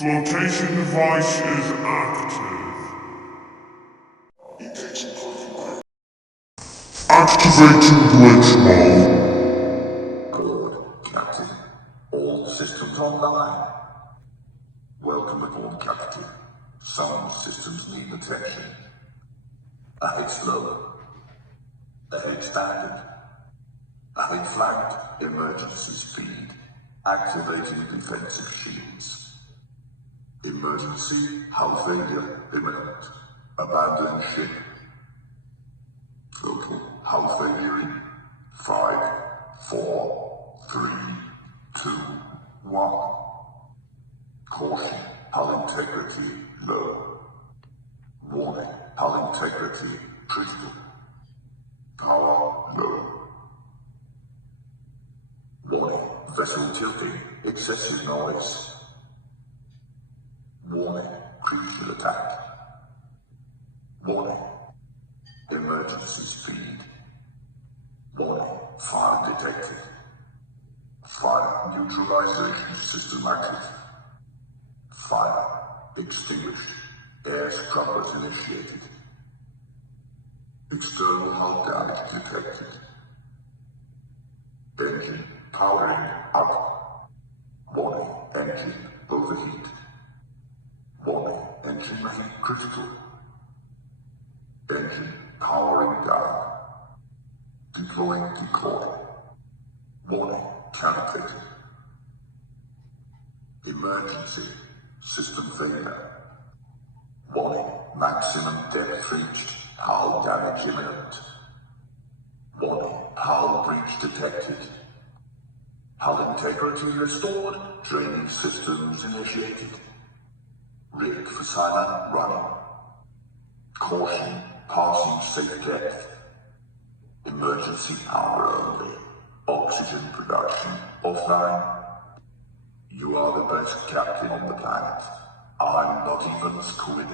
Flotation device is active. Activating glitch mode. Good, Captain. All systems online. Welcome aboard, Captain. Some systems need attention. Ahead slow. Ahead standard. Ahead flanked. Emergency speed. Activating defensive shields. Emergency hull failure imminent. Abandon ship. Total hull failure in 5, 4, 3, 2, 1. Caution, hull integrity low. Warning, hull integrity critical. Power low. Warning, vessel tilting, excessive noise. Warning, crucial attack. Warning, emergency speed. Warning, fire detected. Fire neutralization system active. Fire extinguished. Air scrubbers initiated. External hull damage detected. Engine powering up. Warning, engine overheat. Warning, engine heat critical. Engine powering down. Deploying decoy. Warning, cavitating. Emergency, system failure. Warning, maximum depth reached, hull damage imminent. Warning, hull breach detected. Hull integrity restored, drainage systems initiated. Rig for silent running. Caution, passing safe depth. Emergency power only. Oxygen production offline. You are the best captain on the planet. I'm not even squid.